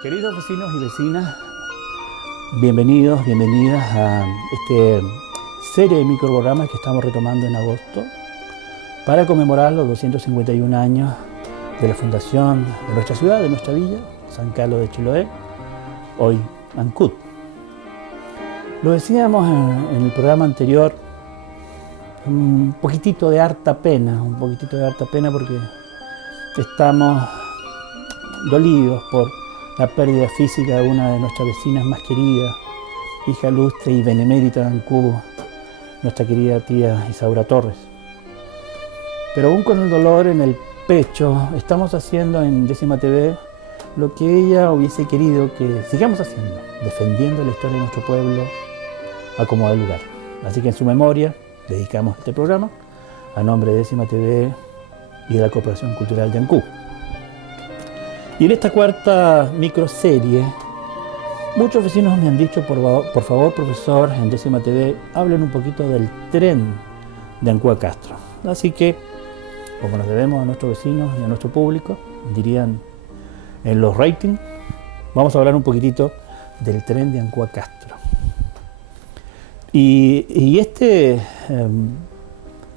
Queridos vecinos y vecinas, bienvenidos, bienvenidas a esta serie de microprogramas que estamos retomando en agosto para conmemorar los 251 años de la fundación de nuestra ciudad, de nuestra villa, San Carlos de Chiloé, hoy Ancud. Lo decíamos en el programa anterior, un poquitito de harta pena porque estamos dolidos por la pérdida física de una de nuestras vecinas más queridas, hija ilustre y benemérita de Ancud, nuestra querida tía Isaura Torres. Pero aún con el dolor en el pecho, estamos haciendo en Décima TV lo que ella hubiese querido que sigamos haciendo, defendiendo la historia de nuestro pueblo a como da lugar. Así que en su memoria dedicamos este programa a nombre de Décima TV y de la Corporación Cultural de Ancud. Y en esta cuarta microserie, muchos vecinos me han dicho, por favor, profesor, en Décima TV, hablen un poquito del tren de Ancud a Castro. Así que, como nos debemos a nuestros vecinos y a nuestro público, dirían en los ratings, vamos a hablar un poquitito del tren de Ancud a Castro. Y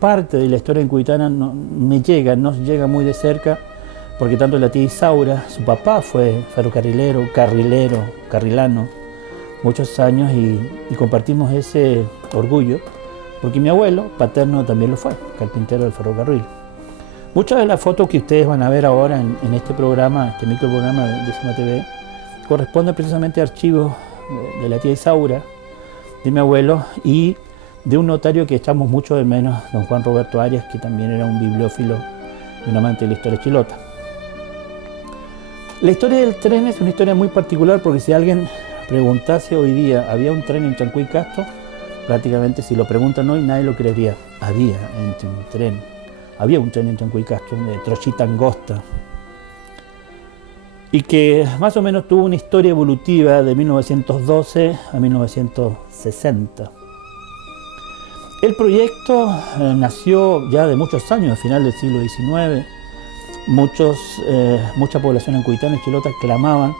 parte de la historia ancuditana nos llega muy de cerca, porque tanto la tía Isaura, su papá fue ferrocarrilero, carrilano, muchos años y compartimos ese orgullo, porque mi abuelo paterno también lo fue, carpintero del ferrocarril. Muchas de las fotos que ustedes van a ver ahora en este programa, este microprograma de Décima TV, corresponden precisamente a archivos de la tía Isaura, de mi abuelo y de un notario que echamos mucho de menos, don Juan Roberto Arias, que también era un bibliófilo y un amante de la historia chilota. La historia del tren es una historia muy particular porque si alguien preguntase hoy día, ¿había un tren en Chancú y Castro? Prácticamente si lo preguntan hoy nadie lo creería. Había un tren en Chancú y Castro, de trochita angosta, y que más o menos tuvo una historia evolutiva de 1912 a 1960. El proyecto nació ya de muchos años, al final del siglo XIX. Mucha población ancuditana y chilota clamaban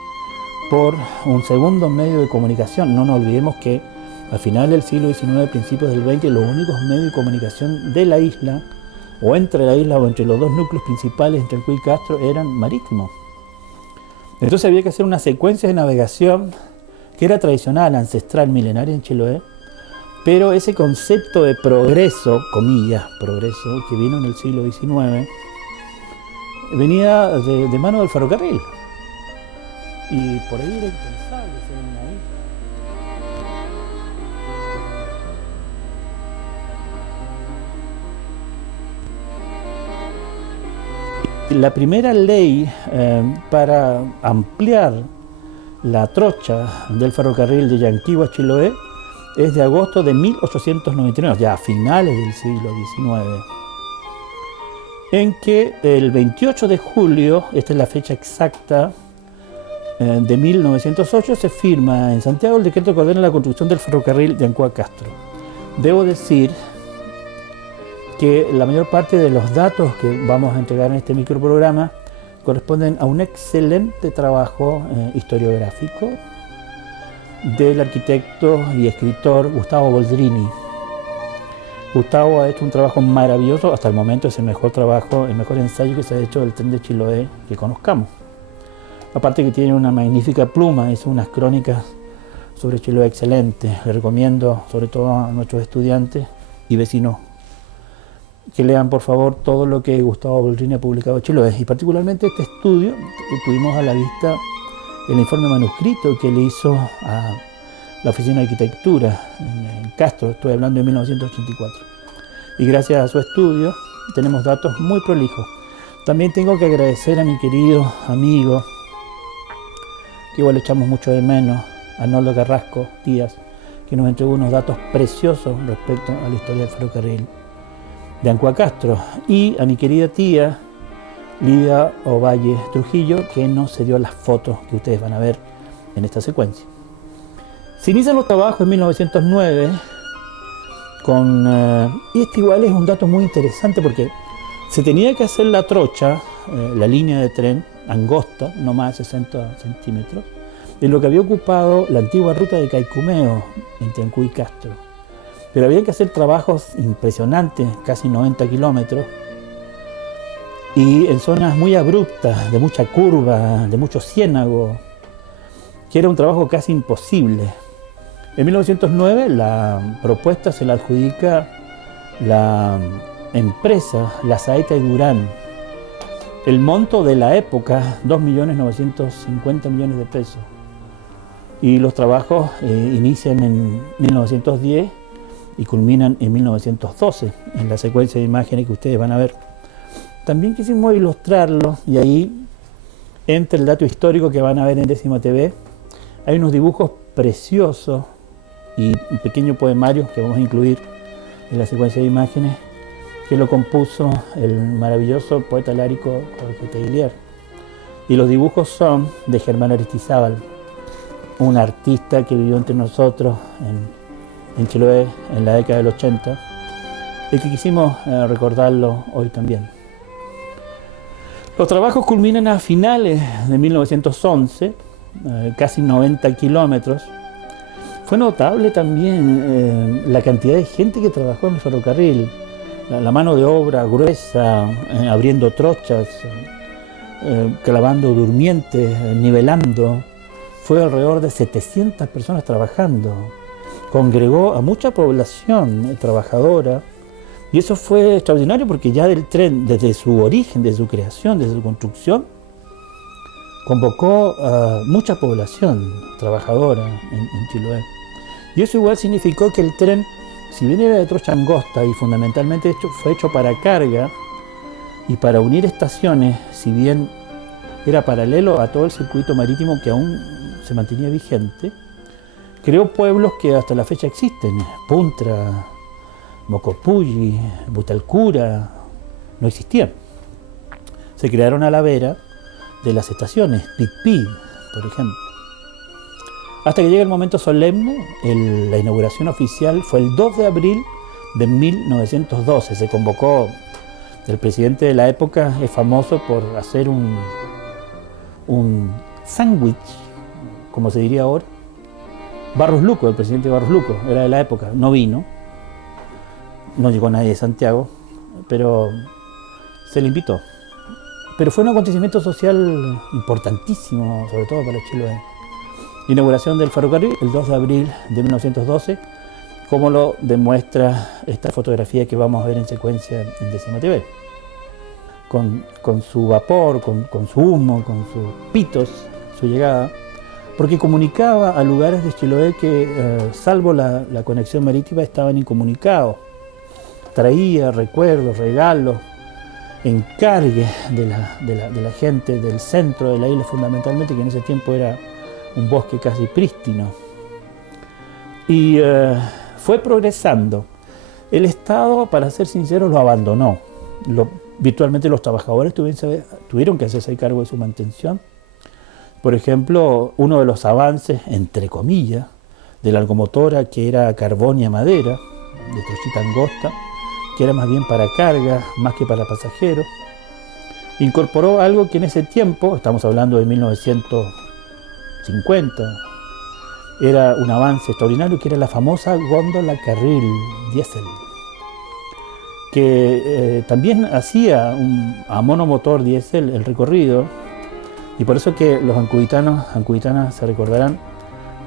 por un segundo medio de comunicación. No nos olvidemos que al final del siglo XIX, principios del XX, los únicos medios de comunicación de la isla, o entre la isla o entre los dos núcleos principales, entre Ancud y Castro, eran marítimos. Entonces había que hacer una secuencia de navegación que era tradicional, ancestral, milenaria en Chiloé, pero ese concepto de progreso, comillas, progreso, que vino en el siglo XIX, venía de mano del ferrocarril. Y por ahí era impensable ser una isla. La primera ley para ampliar la trocha del ferrocarril de Yanquihue a Chiloé es de agosto de 1899, ya a finales del siglo XIX. En que el 28 de julio, esta es la fecha exacta, de 1908, se firma en Santiago el decreto que ordena la construcción del ferrocarril de Ancud a Castro. Debo decir que la mayor parte de los datos que vamos a entregar en este microprograma corresponden a un excelente trabajo historiográfico del arquitecto y escritor Gustavo Boldrini. Gustavo ha hecho un trabajo maravilloso, hasta el momento es el mejor trabajo, el mejor ensayo que se ha hecho del tren de Chiloé que conozcamos. Aparte que tiene una magnífica pluma, hizo unas crónicas sobre Chiloé excelentes. Le recomiendo, sobre todo a nuestros estudiantes y vecinos, que lean por favor todo lo que Gustavo Boldrini ha publicado en Chiloé. Y particularmente este estudio, tuvimos a la vista el informe manuscrito que le hizo a la Oficina de Arquitectura en Castro, estoy hablando de 1984. Y gracias a su estudio tenemos datos muy prolijos. También tengo que agradecer a mi querido amigo, que igual le echamos mucho de menos, Arnoldo Carrasco Díaz, que nos entregó unos datos preciosos respecto a la historia del ferrocarril de Ancud a Castro. Y a mi querida tía, Lidia Ovalle Trujillo, que nos cedió las fotos que ustedes van a ver en esta secuencia. Se inician los trabajos en 1909 y este igual es un dato muy interesante porque se tenía que hacer la trocha, la línea de tren, angosta, no más de 60 centímetros, de lo que había ocupado la antigua ruta de Caicumeo entre Ancud y Castro. Pero había que hacer trabajos impresionantes, casi 90 kilómetros, y en zonas muy abruptas, de mucha curva, de mucho ciénago, que era un trabajo casi imposible. En 1909 la propuesta se la adjudica la empresa La Saeta y Durán. El monto de la época, 2.950.000.000 de pesos. Y los trabajos inician en 1910 y culminan en 1912, en la secuencia de imágenes que ustedes van a ver. También quisimos ilustrarlo, y ahí entra el dato histórico que van a ver en Décima TV. Hay unos dibujos preciosos y un pequeño poemario que vamos a incluir en la secuencia de imágenes, que lo compuso el maravilloso poeta lárico Jorge Teillier. Y los dibujos son de Germán Aristizábal, un artista que vivió entre nosotros en Chiloé en la década del 80, y que quisimos recordarlo hoy también. Los trabajos culminan a finales de 1911, casi 90 kilómetros. Fue notable también la cantidad de gente que trabajó en el ferrocarril, la mano de obra gruesa, abriendo trochas, clavando durmientes, nivelando. Fue alrededor de 700 personas trabajando. Congregó a mucha población trabajadora, y eso fue extraordinario porque ya del tren, desde su origen, desde su creación, desde su construcción, convocó a mucha población trabajadora en Chiloé. Y eso igual significó que el tren, si bien era de trocha angosta y fundamentalmente fue hecho para carga y para unir estaciones, si bien era paralelo a todo el circuito marítimo que aún se mantenía vigente, creó pueblos que hasta la fecha existen: Puntra, Mocopulli, Butalcura, no existían. Se crearon a la vera de las estaciones, Picpí, por ejemplo. Hasta que llega el momento solemne, la inauguración oficial fue el 2 de abril de 1912. Se convocó, el presidente de la época es famoso por hacer un sándwich, como se diría ahora. Barros Luco, el presidente Barros Luco, era de la época, no vino. No llegó nadie de Santiago, pero se le invitó. Pero fue un acontecimiento social importantísimo, sobre todo para Chiloé. La inauguración del ferrocarril, el 2 de abril de 1912, como lo demuestra esta fotografía que vamos a ver en secuencia en Décima TV. Con su vapor, con su humo, con sus pitos, su llegada, porque comunicaba a lugares de Chiloé que, salvo la conexión marítima, estaban incomunicados. Traía recuerdos, regalos, encargues de la gente del centro de la isla, fundamentalmente, que en ese tiempo era un bosque casi prístino. Y fue progresando. El Estado, para ser sincero, lo abandonó. Virtualmente los trabajadores tuvieron que hacerse cargo de su mantención. Por ejemplo, uno de los avances, entre comillas, de la locomotora, que era carbón y a madera, de trochita angosta, que era más bien para carga, más que para pasajeros, incorporó algo que en ese tiempo, estamos hablando de 1950, era un avance extraordinario, que era la famosa góndola carril diésel, que también hacía a monomotor diésel el recorrido, y por eso que los ancuditanas se recordarán,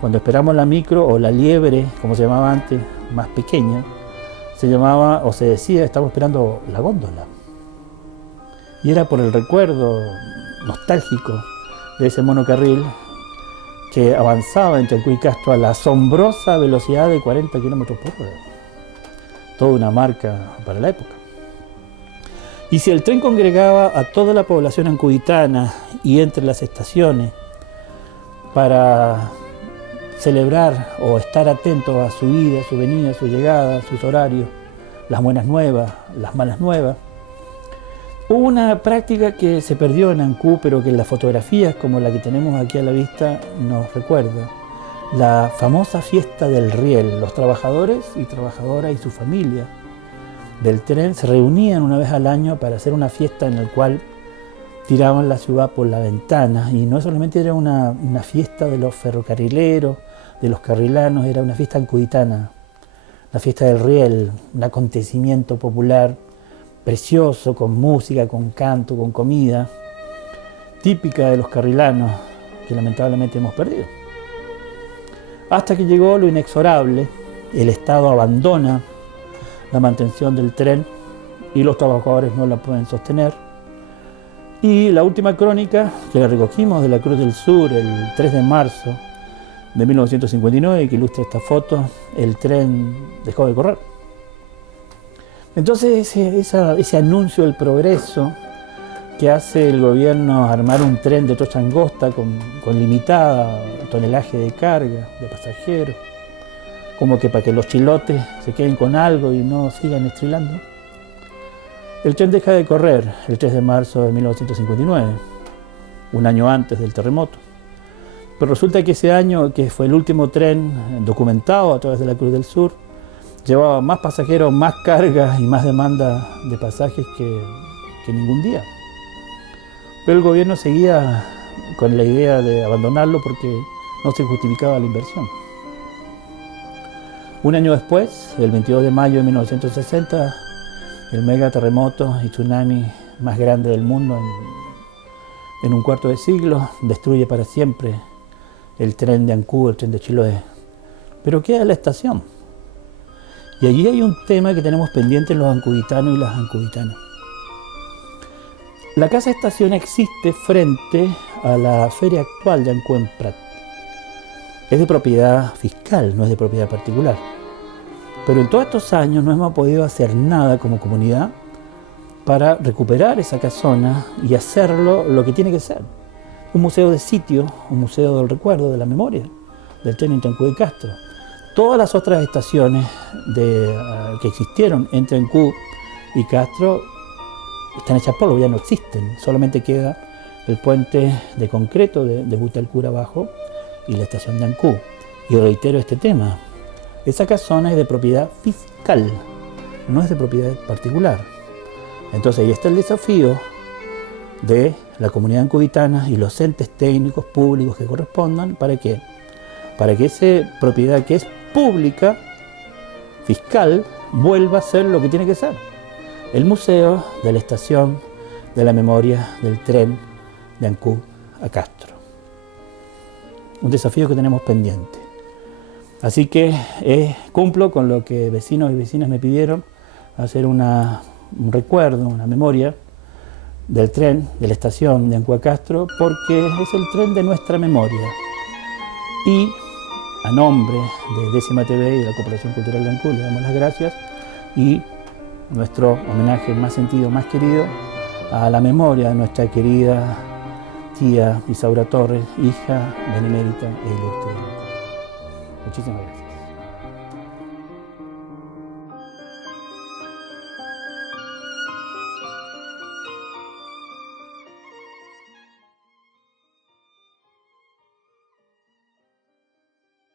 cuando esperamos la micro o la liebre, como se llamaba antes, más pequeña, se llamaba, o se decía, estamos esperando la góndola. Y era por el recuerdo nostálgico de ese monocarril que avanzaba entre Ancud y Castro a la asombrosa velocidad de 40 kilómetros por hora. Toda una marca para la época. Y si el tren congregaba a toda la población ancuditana y entre las estaciones para celebrar o estar atentos a su ida, su venida, su llegada, sus horarios, las buenas nuevas, las malas nuevas. Hubo una práctica que se perdió en Ancud, pero que en las fotografías como la que tenemos aquí a la vista nos recuerda. La famosa fiesta del riel. Los trabajadores y trabajadoras y su familia del tren se reunían una vez al año para hacer una fiesta en la cual tiraban la ciudad por la ventana, y no solamente era una fiesta de los ferrocarrileros, de los carrilanos, era una fiesta ancuditana, la fiesta del riel, un acontecimiento popular precioso, con música, con canto, con comida, típica de los carrilanos, que lamentablemente hemos perdido. Hasta que llegó lo inexorable, el Estado abandona la mantención del tren y los trabajadores no la pueden sostener. Y la última crónica que la recogimos de la Cruz del Sur el 3 de marzo de 1959, que ilustra esta foto, el tren dejó de correr. Entonces ese anuncio del progreso que hace el gobierno, armar un tren de trocha angosta con limitada tonelaje de carga, de pasajeros, como que para que los chilotes se queden con algo y no sigan estrilando. El tren deja de correr el 3 de marzo de 1959, un año antes del terremoto. Pero resulta que ese año, que fue el último tren documentado a través de la Cruz del Sur, llevaba más pasajeros, más cargas y más demanda de pasajes que ningún día. Pero el gobierno seguía con la idea de abandonarlo porque no se justificaba la inversión. Un año después, el 22 de mayo de 1960, el mega terremoto y tsunami más grande del mundo en un cuarto de siglo destruye para siempre el tren de Ancú, el tren de Chiloé. Pero queda la estación. Y allí hay un tema que tenemos pendientes los ancuditanos y las ancuditanas. La casa estación existe frente a la feria actual de Ancú en Prat. Es de propiedad fiscal, no es de propiedad particular. Pero en todos estos años no hemos podido hacer nada como comunidad para recuperar esa casona y hacerlo lo que tiene que ser. Un museo de sitio, un museo del recuerdo, de la memoria, del tren entre Ancú y Castro. Todas las otras estaciones que existieron entre Ancú y Castro están hechas polvo, ya no existen. Solamente queda el puente de concreto de Butalcura abajo y la estación de Ancú. Y reitero este tema, esa casona es de propiedad fiscal, no es de propiedad particular. Entonces ahí está el desafío de la comunidad ancuditana y los entes técnicos públicos que correspondan. ¿Para qué? Para que esa propiedad que es pública, fiscal, vuelva a ser lo que tiene que ser. El museo de la estación de la memoria del tren de Ancú a Castro. Un desafío que tenemos pendiente. Así que cumplo con lo que vecinos y vecinas me pidieron, hacer un recuerdo, una memoria del tren, de la estación de Ancú a Castro, porque es el tren de nuestra memoria. Y a nombre de 10ª TV y de la Cooperación Cultural de Ancú le damos las gracias y nuestro homenaje más sentido, más querido, a la memoria de nuestra querida tía Isaura Torres, hija benemérita e ilustre. Muchísimas gracias.